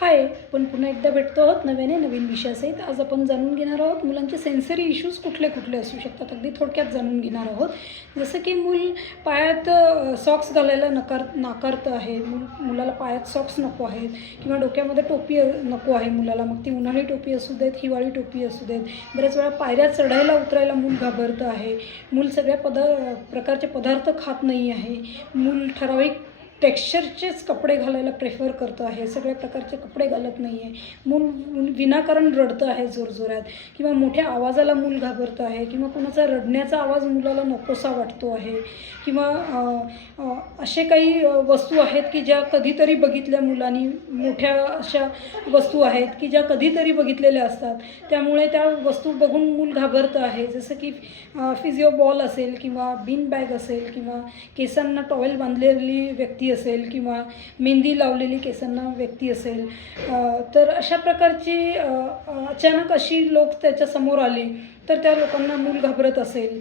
हाय, आपण पुन्हा एकदा भेटतो आहोत नव्याने नवीन विषयासहित. आज आपण जाणून घेणार आहोत मुलांचे सेन्सरी इश्यूज कुठले कुठले असू शकतात. अगदी थोडक्यात जाणून घेणार आहोत. जसं की मूल पायात सॉक्स घालायला नाकारतं आहे. मुलाला पायात सॉक्स नको आहेत किंवा डोक्यामध्ये टोपी नको आहे मुलाला. मग ती उन्हाळी टोपी असू देत, हिवाळी टोपी असू देत. बऱ्याच वेळा पायऱ्या चढायला उतरायला मूल घाबरतं आहे. मूल सगळ्या प्रकारचे पदार्थ खात नाही आहे. मूल ठराविक टेक्स्चरचेच कपडे घालायला प्रेफर करतं आहे. सगळ्या प्रकारचे कपडे घालत नाही आहे. मूल विनाकारण रडतं आहे जोरजोरात किंवा मोठ्या आवाजाला मूल घाबरतं आहे किंवा कोणाचा रडण्याचा आवाज मुलाला नकोसा वाटतो आहे किंवा असे काही वस्तू आहेत की ज्या कधीतरी बघितल्या मुलांनी. मोठ्या अशा वस्तू आहेत की ज्या कधीतरी बघितलेल्या असतात. त्यामुळे त्या वस्तू बघून मूल घाबरतं आहे. जसं की फिजिओ बॉल असेल किंवा बीन बॅग असेल किंवा केसांना टॉवेल बांधलेली व्यक्ती असेल किंवा मेहंदी लावलेली केसांना व्यक्ती असेल. तर अशा प्रकारची अचानक अशी लोक त्याच्यासमोर आली तर त्या लोकांना मूल घाबरत असेल.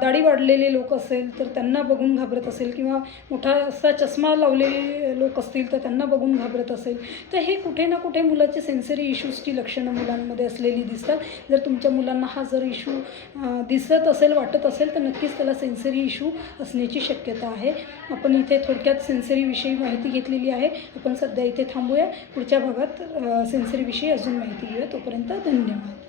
दाढी वाढलेले लोक असेल तर त्यांना बघून घाबरत असेल किंवा मोठा असा चष्मा लावलेले लोक असतील तर त्यांना बघून घाबरत असेल. तर हे कुठे ना कुठे मुलाचे सेन्सरी इश्यूजची लक्षणं मुलांमध्ये असलेली दिसतात. जर तुमच्या मुलांना हा जर इश्यू दिसत असेल, वाटत असेल तर नक्कीच त्याला सेन्सरी इश्यू असण्याची शक्यता आहे. आपण इथे थोडक्यात सेन्सरीविषयी माहिती घेतलेली आहे. आपण सध्या इथे थांबूया. पुढच्या भागात सेन्सरीविषयी अजून माहिती घेऊया. तोपर्यंत धन्यवाद.